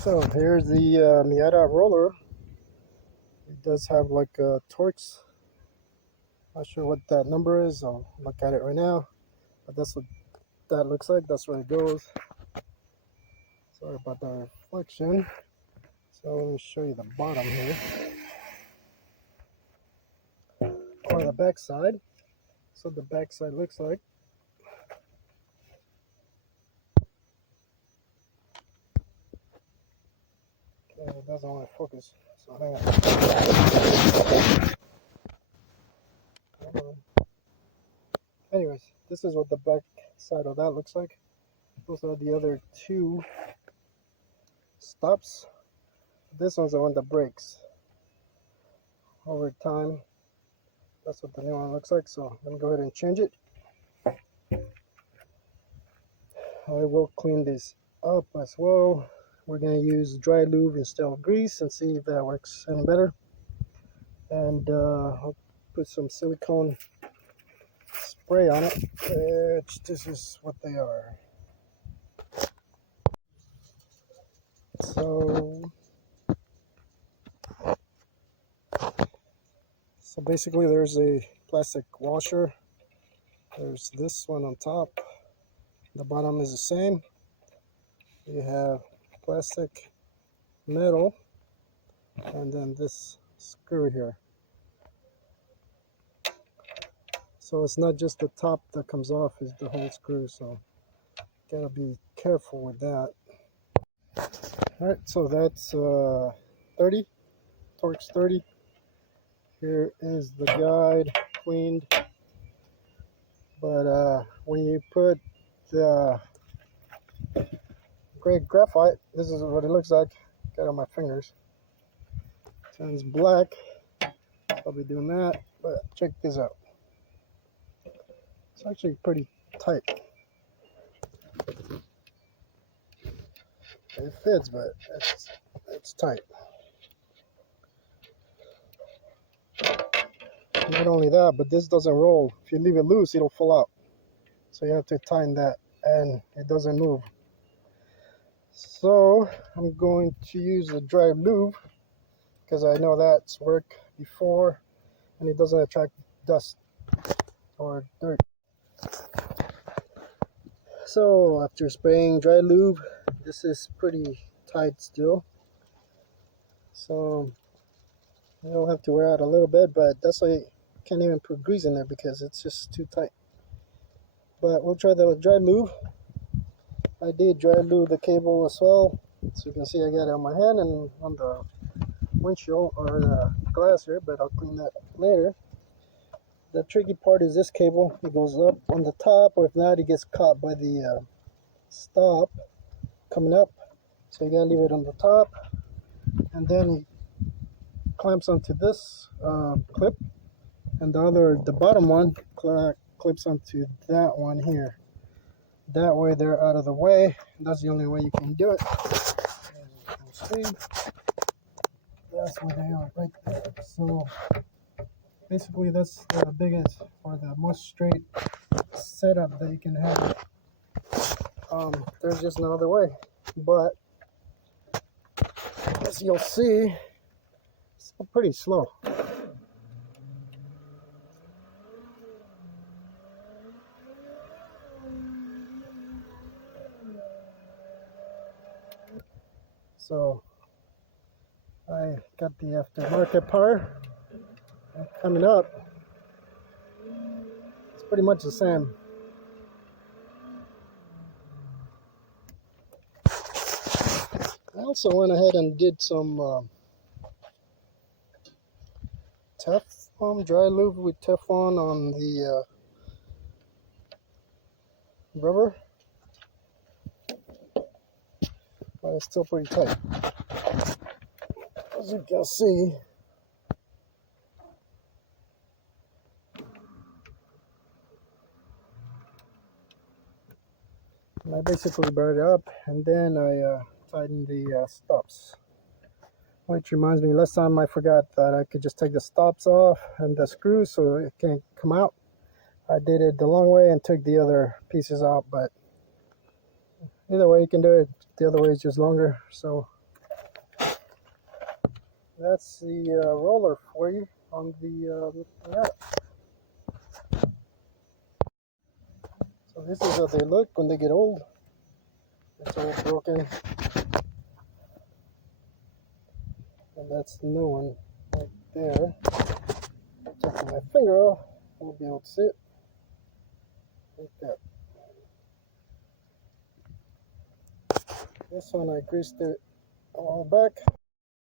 So here's the Miata roller. It does have like torques. Not sure what that number is. I'll look at it right now. But that's what that looks like. That's where it goes. Sorry about the reflection. So let me show you the bottom here. Or the back side. So the back side looks like. Okay, it doesn't want to focus. So hang on. Anyways, this is what the back side of that looks like. Those are the other two stops. This one's the one that breaks over time. That's what the new one looks like. So let me go ahead and change it. I will clean this up as well. We're going to use dry lube instead of grease and see if that works any better. And I'll put some silicone spray on it, which this is what they are. So basically there's a plastic washer. There's this one on top. The bottom is the same. You have plastic, metal, and then this screw here. So it's not just the top that comes off, it's the whole screw, so gotta be careful with that. Alright, so that's 30, Torx 30. Here is the guide, cleaned. But when you put the gray graphite, this is what it looks like. Got it on my fingers. Turns black. I'll be doing that, but check this out. It's actually pretty tight. It fits, but it's tight. Not only that, but this doesn't roll. If you leave it loose, it'll fall out. So you have to tighten that, and it doesn't move. So I'm going to use the dry lube because I know that's worked before, and it doesn't attract dust or dirt. So after spraying dry lube, this is pretty tight still. So it'll have to wear out a little bit, but that's why you can't even put grease in there because it's just too tight. But we'll try the dry lube. I did dry lube the cable as well. So you can see I got it on my hand and on the windshield or the glass here, but I'll clean that later. The tricky part is this cable. It goes up on the top, or if not, it gets caught by the stop coming up. So you gotta leave it on the top, and then it clamps onto this clip, and the bottom one clips onto that one here. That way they're out of the way. That's the only way you can do it. As you can see, that's where they are right there. So basically that's the biggest or the most straight setup that you can have. There's just no other way, but as you'll see, it's pretty slow. So I got the aftermarket part coming up. It's pretty much the same. I also went ahead and did some Teflon, dry lube with Teflon on the rubber, but it's still pretty tight. As you can see, and I basically brought it up, and then I tightened the stops. Which reminds me, last time I forgot that I could just take the stops off and the screws so it can't come out. I did it the long way and took the other pieces out, but either way you can do it. The other way is just longer. So That's the roller for you on the Miata. So this is how they look when they get old. It's all broken, and that's the new one right there. Taking my finger off, we'll be able to see it like that. This one I greased it a while back.